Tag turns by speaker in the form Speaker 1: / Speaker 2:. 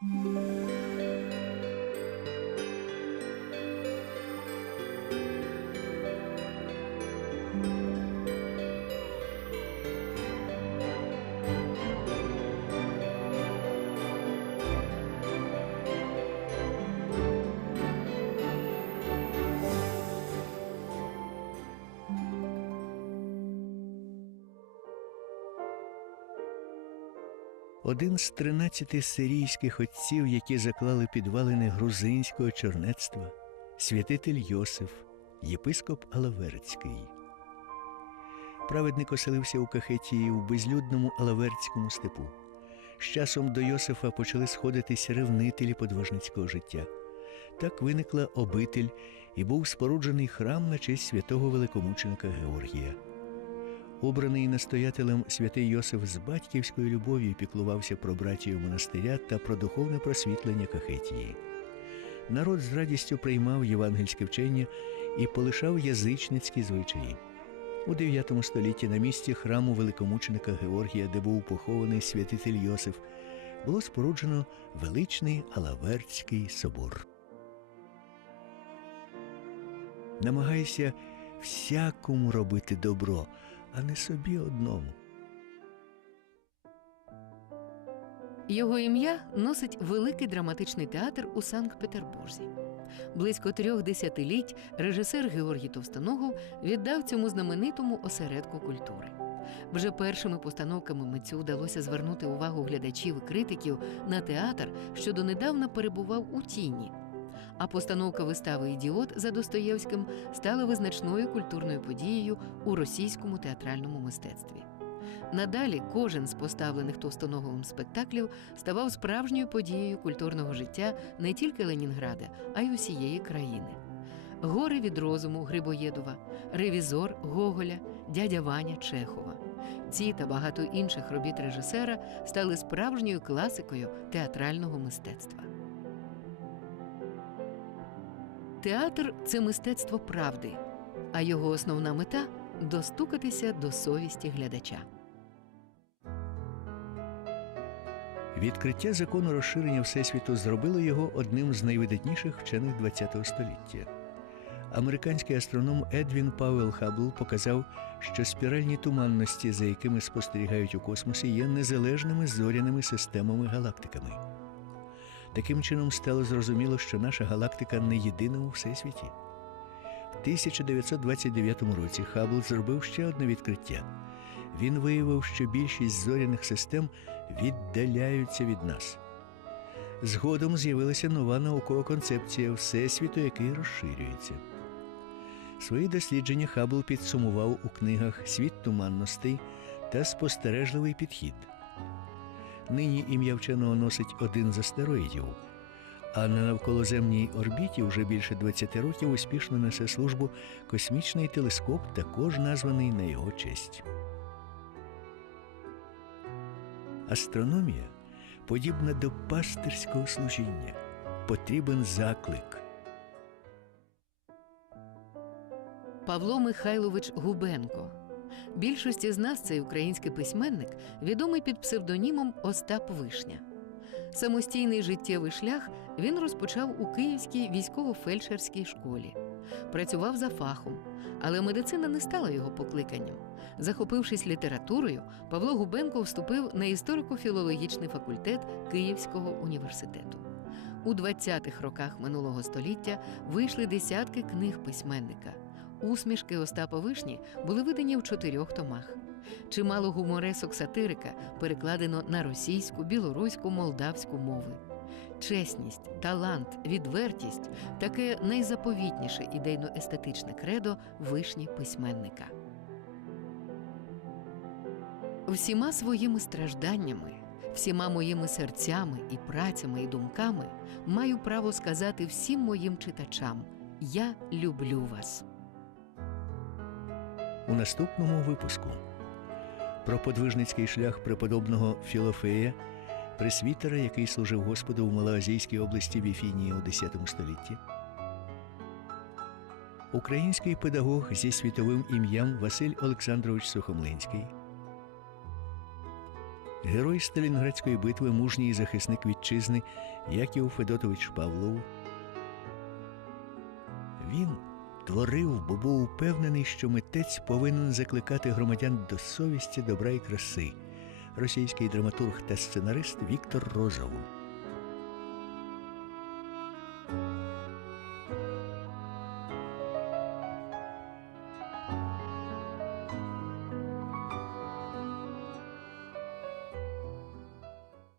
Speaker 1: Música Один з тринадцяти сирійських отців, які заклали підвалини грузинського чорнецтва, святитель Йосиф, єпископ Алаверцький. Праведник оселився у Кахетії у безлюдному Алаверцькому степу. З часом до Йосифа почали сходитись ревнителі подвижницького життя. Так виникла обитель і був споруджений храм на честь святого великомученика Георгія. Обраний настоятелем святий Йосиф з батьківською любов'ю піклувався про братію монастиря та про духовне просвітлення Кахетії. Народ з радістю приймав євангельське вчення і полишав язичницькі звичаї. У IX столітті на місці храму великомученика Георгія, де був похований святитель Йосиф, було споруджено величний Алаверцький собор. Намагайся всякому робити добро, а не собі одному.
Speaker 2: Його ім'я носить великий драматичний театр у Санкт-Петербурзі. Близько трьох десятиліть режисер Георгій Товстоногов віддав цьому знаменитому осередку культури. Вже першими постановками митцю вдалося звернути увагу глядачів і критиків на театр, що донедавна перебував у тіні. А постановка вистави Ідіот за Достоєвським стала визначною культурною подією у російському театральному мистецтві. Надалі кожен з поставлених Товстоноговим спектаклів ставав справжньою подією культурного життя не тільки Ленінграда, а й усієї країни. Гори від розуму Грибоєдова, ревізор Гоголя, дядя Ваня Чехова. Ці та багато інших робіт режисера стали справжньою класикою театрального мистецтва. Театр це мистецтво правди, а його основна мета достукатися до совісті глядача.
Speaker 1: Відкриття закону розширення Всесвіту зробило його одним з найвидатніших вчених ХХ століття. Американський астроном Едвін Пауел Хаббл показав, що спіральні туманності, за якими спостерігають у космосі, є незалежними зоряними системами галактиками. Таким чином стало зрозуміло, що наша галактика не єдина у всесвіті. В 1929 році Хаббл зробив ще одне відкриття. Він виявив, що більшість зоряних систем віддаляються від нас. Згодом з'явилася нова наукова концепція Всесвіту, який розширюється. Свої дослідження Хаббл підсумував у книгах Світ туманностей та спостережливий підхід. Нині ім'я вченого носить один з астероїдів, а на навколоземній орбіті вже більше 20 років успішно несе службу космічний телескоп, також названий на його честь. Астрономія подібна до пастирського служіння. Потрібен заклик.
Speaker 2: Павло Михайлович Губенко. Більшості з нас цей український письменник відомий під псевдонімом Остап Вишня. Самостійний життєвий шлях він розпочав у Київській військово-фельдшерській школі. Працював за фахом, але медицина не стала його покликанням. Захопившись літературою, Павло Губенко вступив на історико-філологічний факультет Київського університету. У 20-х роках минулого століття вийшли десятки книг письменника. Усмішки Остапа Вишні були видані в чотирьох томах. Чимало гуморесок сатирика перекладено на російську, білоруську, молдавську мови. Чесність, талант, відвертість таке найзаповітніше ідейно-естетичне кредо вишні письменника. Всіма своїми стражданнями, всіма моїми серцями і працями і думками маю право сказати всім моїм читачам: я люблю вас.
Speaker 1: У наступному випуску про подвижницький шлях преподобного Філофея, пресвітера, який служив Господу в Малоазійській області Віфінії у X столітті. Український педагог зі світовим ім'ям Василь Олександрович Сухомлинський. Герой Сталінградської битви, мужній захисник вітчизни Яків Федотович Павлов. Він творив, бо був упевнений, що митець повинен закликати громадян до совісті, добра і краси. Російський драматург та сценарист Віктор Розов.